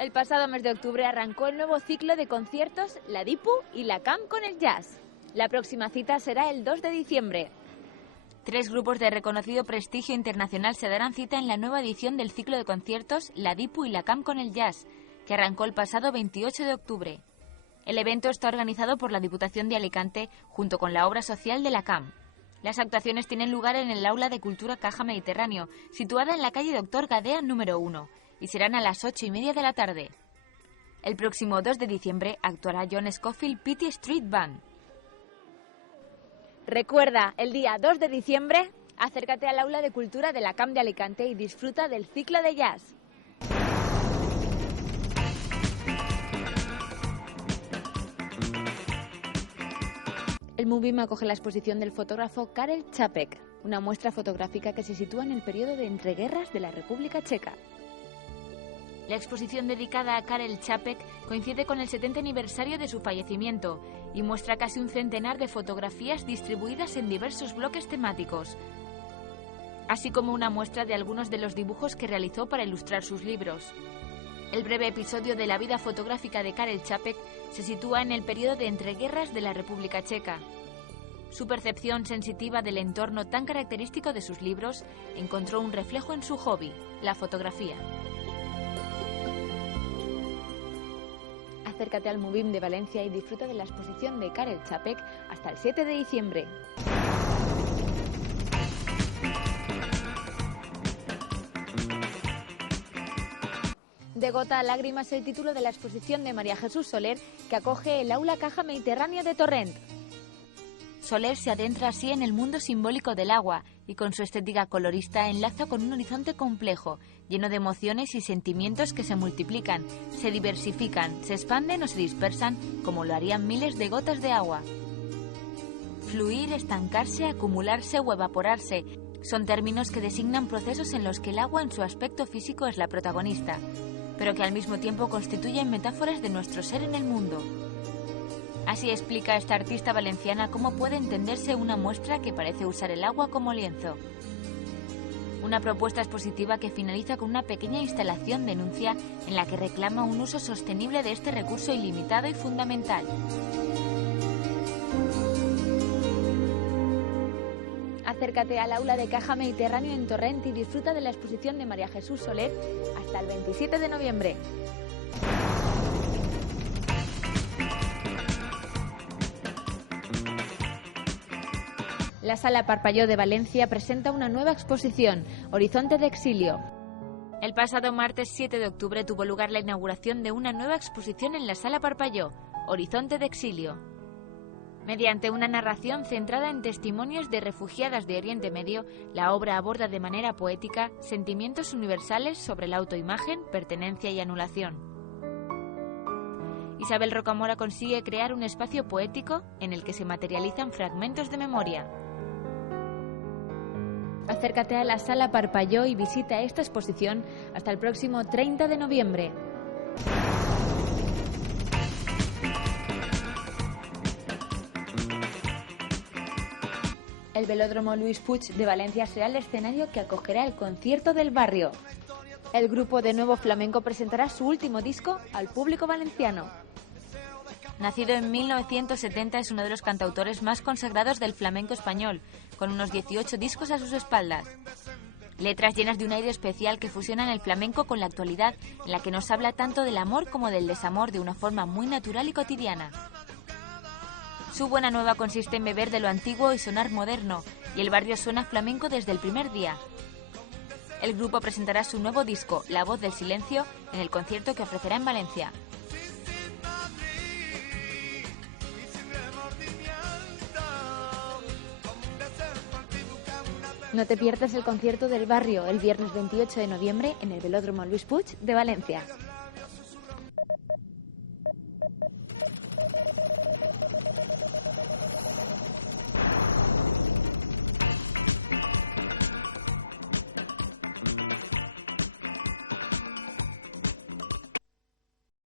El pasado mes de octubre arrancó el nuevo ciclo de conciertos La Dipu y la CAM con el jazz. La próxima cita será el 2 de diciembre. 3 grupos de reconocido prestigio internacional se darán cita en la nueva edición del ciclo de conciertos La Dipu y la CAM con el jazz, que arrancó el pasado 28 de octubre. El evento está organizado por la Diputación de Alicante junto con la obra social de la CAM. Las actuaciones tienen lugar en el Aula de Cultura Caja Mediterráneo, situada en la calle Doctor Gadea número 1, y serán a las 8:30 de la tarde. El próximo 2 de diciembre actuará John Scofield Pity Street Band. Recuerda, el día 2 de diciembre, acércate al Aula de Cultura de la CAM de Alicante y disfruta del ciclo de jazz. El MUBIM acoge la exposición del fotógrafo Karel Čapek, una muestra fotográfica que se sitúa en el periodo de entreguerras de la República Checa. La exposición dedicada a Karel Čapek coincide con el 70 aniversario de su fallecimiento y muestra casi un centenar de fotografías distribuidas en diversos bloques temáticos, así como una muestra de algunos de los dibujos que realizó para ilustrar sus libros. El breve episodio de la vida fotográfica de Karel Čapek se sitúa en el periodo de entreguerras de la República Checa. Su percepción sensitiva del entorno tan característico de sus libros encontró un reflejo en su hobby, la fotografía. Acércate al MUBIM de Valencia y disfruta de la exposición de Karel Čapek hasta el 7 de diciembre. De gota a lágrimas es el título de la exposición de María Jesús Soler que acoge el Aula Caja Mediterránea de Torrent. Soler se adentra así en el mundo simbólico del agua y con su estética colorista enlaza con un horizonte complejo, lleno de emociones y sentimientos que se multiplican, se diversifican, se expanden o se dispersan como lo harían miles de gotas de agua. Fluir, estancarse, acumularse o evaporarse son términos que designan procesos en los que el agua en su aspecto físico es la protagonista, pero que al mismo tiempo constituyen metáforas de nuestro ser en el mundo. Así explica esta artista valenciana cómo puede entenderse una muestra que parece usar el agua como lienzo. Una propuesta expositiva que finaliza con una pequeña instalación de denuncia en la que reclama un uso sostenible de este recurso ilimitado y fundamental. Acércate al Aula de Caja Mediterráneo en Torrent y disfruta de la exposición de María Jesús Soler hasta el 27 de noviembre. La Sala Parpalló de Valencia presenta una nueva exposición, Horizonte de Exilio. El pasado martes 7 de octubre tuvo lugar la inauguración de una nueva exposición en la Sala Parpalló, Horizonte de Exilio. Mediante una narración centrada en testimonios de refugiadas de Oriente Medio, la obra aborda de manera poética sentimientos universales sobre la autoimagen, pertenencia y anulación. Isabel Rocamora consigue crear un espacio poético en el que se materializan fragmentos de memoria. Acércate a la Sala Parpalló y visita esta exposición hasta el próximo 30 de noviembre. El Velódromo Luis Puig de Valencia será el escenario que acogerá el concierto del barrio. El grupo de Nuevo Flamenco presentará su último disco al público valenciano. Nacido en 1970, es uno de los cantautores más consagrados del flamenco español, con unos 18 discos a sus espaldas. Letras llenas de un aire especial que fusionan el flamenco con la actualidad, en la que nos habla tanto del amor como del desamor de una forma muy natural y cotidiana. Su buena nueva consiste en beber de lo antiguo y sonar moderno, y el barrio suena flamenco desde el primer día. El grupo presentará su nuevo disco, La Voz del Silencio, en el concierto que ofrecerá en Valencia. No te pierdas el concierto del barrio el viernes 28 de noviembre en el Velódromo Luis Puig de Valencia.